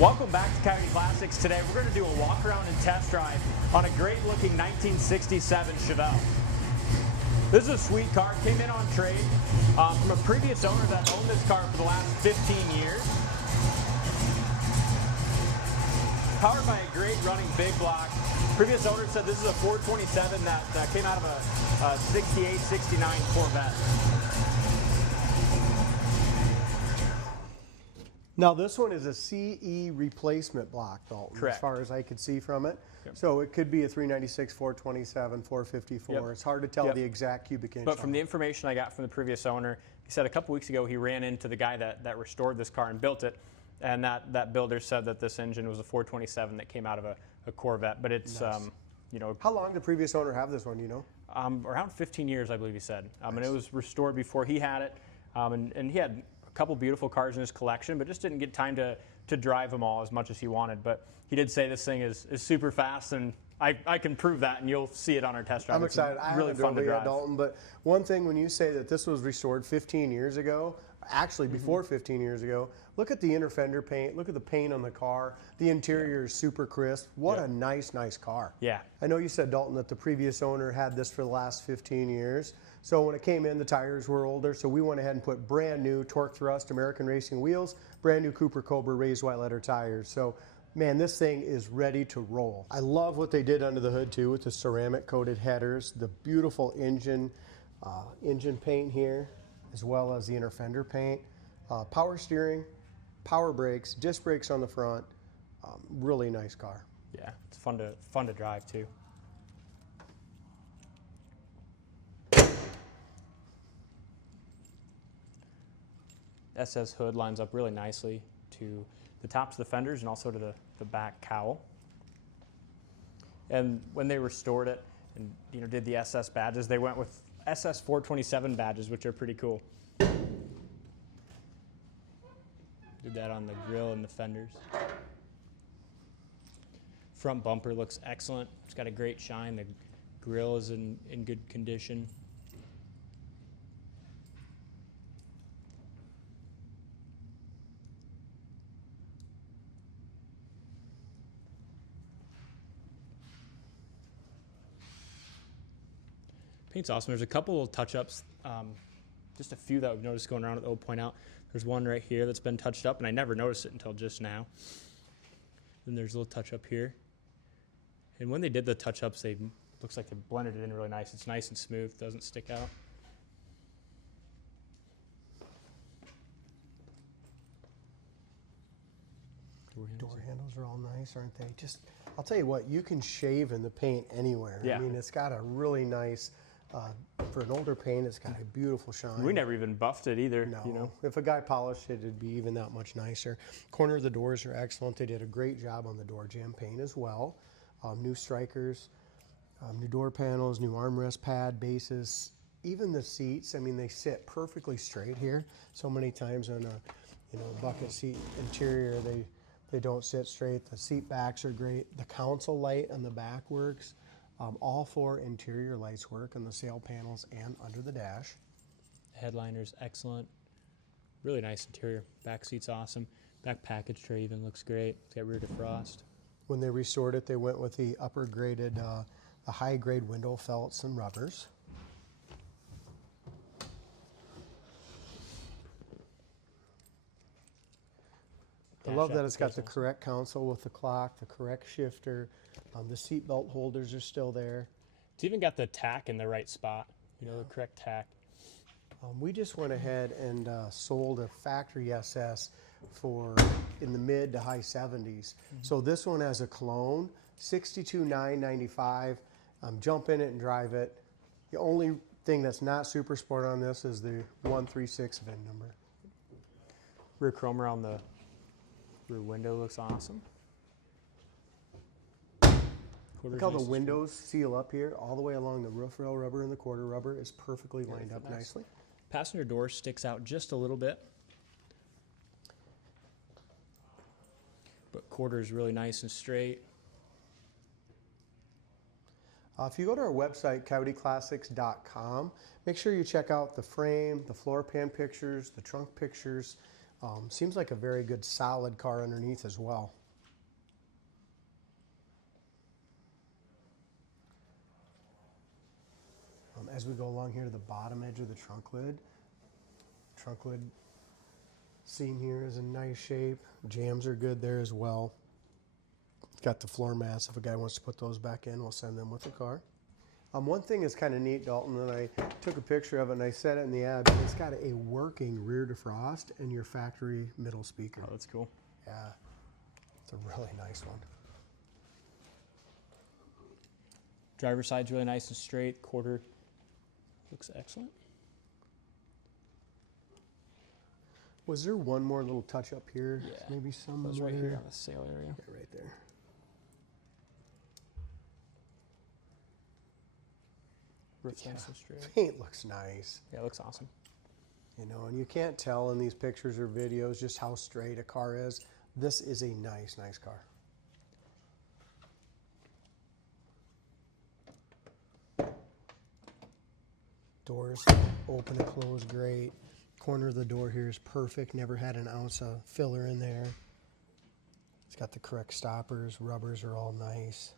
Welcome back to Coyote Classics. Today we're going to do a walk around and test drive on a great looking 1967 Chevelle. This is a sweet car, came in on trade from a previous owner that owned this car for the last 15 years. Powered by a great running big block. Previous owner said this is a 427 that came out of a 68, 69 Corvette. Now this one is a CE replacement block, Dalton, Correct. as far as I could see from it. Yep. So it could be a 396, 427, 454. Yep. It's hard to tell the exact cubic inch. But from the information I got from the previous owner, he said a couple weeks ago he ran into the guy that restored this car and built it, and that builder said that this engine was a 427 that came out of a Corvette. But it's, Nice. you know, How long did the previous owner have this one, you know? around 15 years, I believe he said. Nice. And it was restored before he had it, and he had a couple beautiful cars in his collection, but just didn't get time to drive them all as much as he wanted. But he did say this thing is super fast, and I can prove that, and you'll see it on our test drive. I'm excited. It's I really haven't fun to drove it yet, drive. Dalton, but one thing when you say that this was restored 15 years ago, actually before 15 years ago, look at the inner fender paint, look at the paint on the car. The interior is super crisp. What a nice car. Yeah. I know you said, Dalton, that the previous owner had this for the last 15 years. So when it came in, the tires were older, so we went ahead and put brand new torque thrust American Racing wheels, brand new Cooper Cobra raised white letter tires. So man, this thing is ready to roll. I love what they did under the hood too with the ceramic coated headers, the beautiful engine paint here, as well as the inner fender paint, power steering, power brakes, disc brakes on the front. Really nice car. Yeah, it's fun to drive too. SS hood lines up really nicely to the tops of the fenders and also to the back cowl. And when they restored it and did the SS badges, they went with SS 427 badges, which are pretty cool. Did that on the grill and the fenders. Front bumper looks excellent. It's got a great shine. The grill is in good condition. Paint's awesome. There's a couple of touch-ups, just a few that we've noticed going around that they'll point out. There's one right here that's been touched up, and I never noticed it until just now. Then there's a little touch-up here. And when they did the touch-ups, looks like they blended it in really nice. It's nice and smooth, doesn't stick out. Door handles are all nice, aren't they? Just, I'll tell you what, you can shave in the paint anywhere. Yeah. I mean, it's got a really nice, for an older paint, it's got a beautiful shine. We never even buffed it either. No, You know? if a guy polished it, it'd be even that much nicer. Corner of the doors are excellent. They did a great job on the door jamb paint as well. New strikers, new door panels, new armrest pad bases, even the seats. I mean, they sit perfectly straight here. So many times on a bucket seat interior, they don't sit straight. The seat backs are great. The console light on the back works. All four interior lights work on the sail panels and under the dash. The headliner's excellent. Really nice interior. Back seat's awesome. Back package tray even looks great. It's got rear defrost. When they restored it, they went with the upper graded, the high grade window felts and rubbers. I love that it's got the correct console with the clock, the correct shifter. The seat belt holders are still there. It's even got the tack in the right spot, the correct tack. We just went ahead and sold a factory SS for in the mid to high 70s. So this one has a clone, $62,995. Jump in it and drive it. The only thing that's not super sport on this is the 136 VIN number. Rear chrome around the rear window looks awesome. Look how the windows seal up here, all the way along the roof rail rubber and the quarter rubber is perfectly lined up nicely. Passenger door sticks out just a little bit, but quarter is really nice and straight. If you go to our website, coyoteclassics.com, make sure you check out the frame, the floor pan pictures, the trunk pictures. Seems like a very good solid car underneath as well. As we go along here to the bottom edge of the trunk lid seam here is in nice shape. Jams are good there as well. It's got the floor mats. If a guy wants to put those back in, we'll send them with the car. One thing is kind of neat, Dalton, and I took a picture of it and I set it in the ad, but it's got a working rear defrost and your factory middle speaker. Oh, that's cool. Yeah, it's a really nice one. Driver's side's really nice and straight. Quarter looks excellent. Was there one more little touch up here? Yeah. Maybe some. That was right here on the sail area. Yeah, right there. Roof's nice and straight. Paint looks nice. Yeah, it looks awesome. You know, and you can't tell in these pictures or videos just how straight a car is. This is a nice, nice car. Doors open and close great. Corner of the door here is perfect. Never had an ounce of filler in there. It's got the correct stoppers. Rubbers are all nice.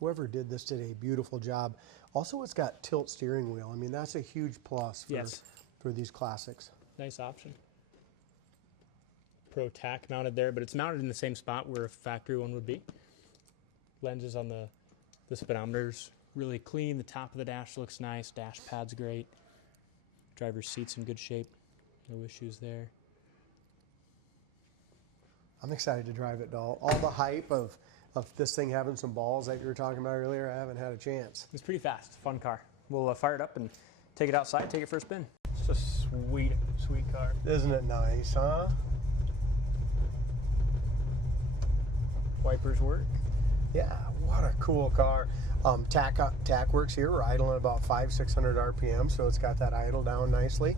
Whoever did this did a beautiful job. Also, it's got tilt steering wheel. I mean, that's a huge plus for these classics. Nice option. Pro tack mounted there, but it's mounted in the same spot where a factory one would be. Lenses on the speedometer's really clean. The top of the dash looks nice. Dash pad's great. Driver's seat's in good shape. No issues there. I'm excited to drive it, Doll. All the hype of this thing having some balls that you were talking about earlier, I haven't had a chance. It's pretty fast. Fun car. We'll fire it up and take it outside, take it for a spin. It's a sweet, sweet car. Isn't it nice, huh? Wipers work. Yeah, what a cool car. Tack works here. We're idling at about 500-600 RPM, so it's got that idle down nicely.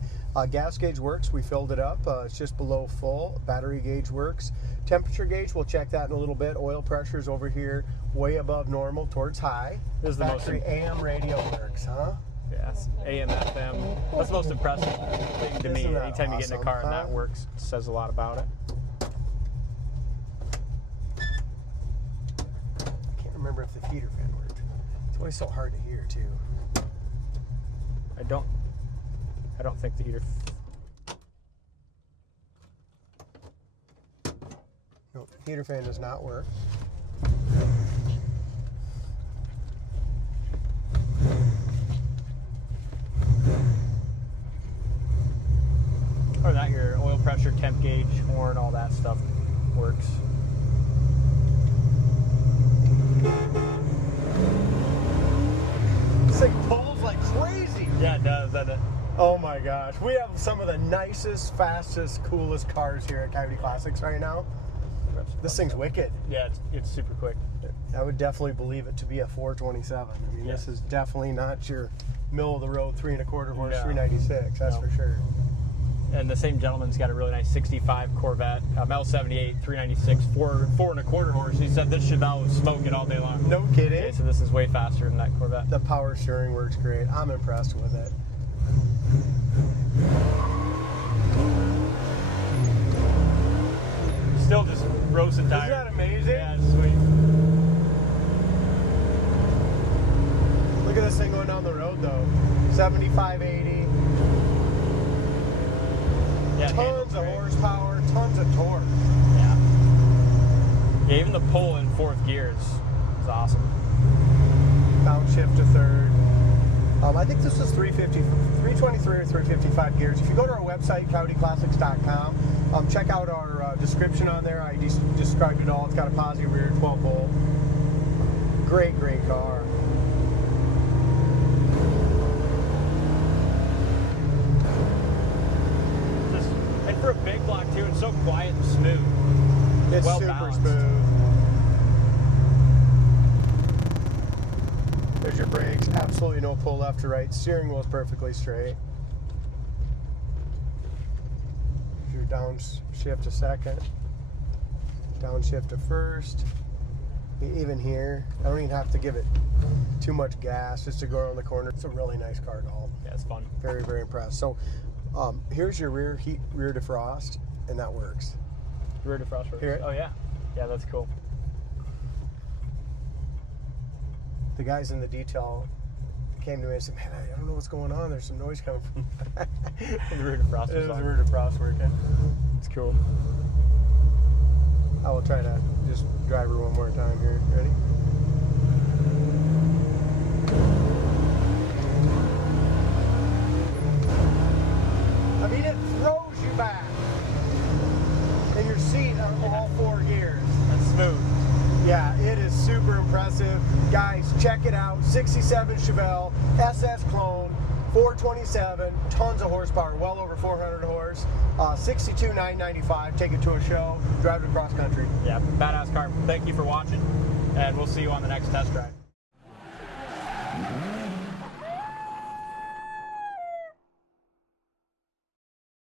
Gas gauge works. We filled it up. It's just below full. Battery gauge works. Temperature gauge, we'll check that in a little bit. Oil pressure's over here, way above normal, towards high. This is the most Factory AM radio works, huh? Yes, AM, FM. That's the most impressive thing to me. Isn't that Anytime you get in a awesome, car and huh? that works, it says a lot about it. I can't remember if the heater fan worked. It's always so hard to hear, too. I don't think the heater. No, heater fan does not work. Or that your oil pressure, temp gauge, horn, all that stuff works. This thing pulls like crazy. Yeah, it does, doesn't it? Oh my gosh. We have some of the nicest, fastest, coolest cars here at Coyote Classics right now. This thing's wicked. Yeah, it's super quick. I would definitely believe it to be a 427. I mean, this is definitely not your middle of the road 3 1/4 horse 396. That's for sure. And the same gentleman's got a really nice 65 Corvette, L78 396, 4 1/4 horse. He said this Chevelle would smoke it all day long. No kidding. Okay, so this is way faster than that Corvette. The power steering works great. I'm impressed with it. Still just roasting tires. Isn't that amazing? Yeah, it's sweet. Look at this thing going down the road though. 75, 80. Yeah, Tons of horsepower, tons of torque. Yeah. Yeah, even the pull in 4th gear is awesome. Downshift to 3rd. I think this is 323 or 355 gears. If you go to our website, coyoteClassics.com, check out our description on there. I described it all. It's got a positive rear, 12 volt. Great, great car. And for a big block too, it's so quiet and smooth. It's well super balanced. smooth. There's your brakes. Absolutely no pull left or right. Steering wheel is perfectly straight. There's your downshift to 2nd. Downshift to 1st. Even here, I don't even have to give it too much gas just to go around the corner. It's a really nice car, Dalton. Yeah, it's fun. Very, very impressed. So Here's your rear defrost, and that works. Rear defrost works. Here. Oh yeah, yeah, that's cool. The guys in the detail came to me and said, "Man, I don't know what's going on. There's some noise coming from The rear defrost it was was on. the rear defrost working." It's cool. I will try to just drive her one more time here. Ready? I mean, it throws you back in your seat on all 4 gears. That's smooth. Yeah, it is super impressive. Guys, check it out. 67 Chevelle, SS clone, 427, tons of horsepower, well over 400 horse. 62,995. Take it to a show, drive it across country. Yeah, badass car. Thank you for watching, and we'll see you on the next test drive.